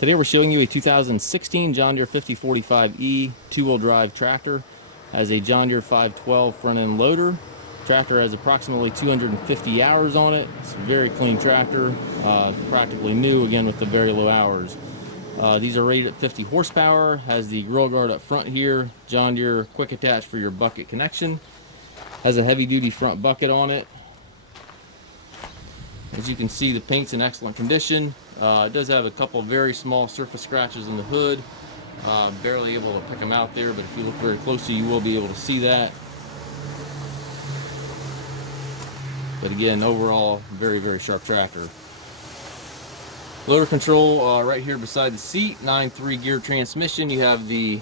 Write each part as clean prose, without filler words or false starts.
Today we're showing you a 2016 John Deere 5045E two-wheel drive tractor. Has a John Deere 512 front-end loader. Tractor has approximately 250 hours on it. It's a very clean tractor, practically new, again with the very low hours. These are rated at 50 horsepower. Has the grill guard up front here. John Deere quick attach for your bucket connection. Has a heavy-duty front bucket on it. As you can see, the paint's in excellent condition. It does have a couple very small surface scratches in the hood. Barely able to pick them out there, but if you look very closely, you will be able to see that. But again, overall, very, very sharp tractor. Loader control right here beside the seat. 9-3 gear transmission. You have the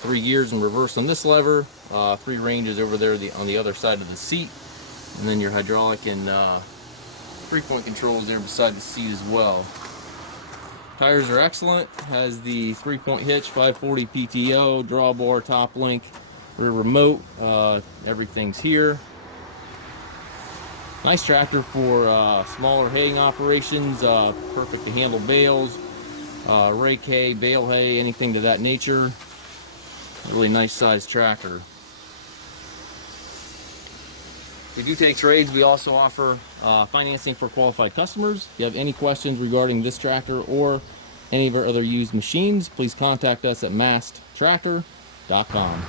3 gears in reverse on this lever. 3 ranges over there on the other side of the seat. And then your hydraulic and 3-point controls there beside the seat as well. Tires are excellent. Has the 3-point hitch, 540 PTO, drawbar, top link, rear remote. Everything's here. Nice tractor for smaller haying operations. Perfect to handle bales, rake hay, bale hay, anything to that nature. Really nice sized tractor. We do take trades. We also offer financing for qualified customers. If you have any questions regarding this tractor or any of our other used machines, please contact us at masttractor.com.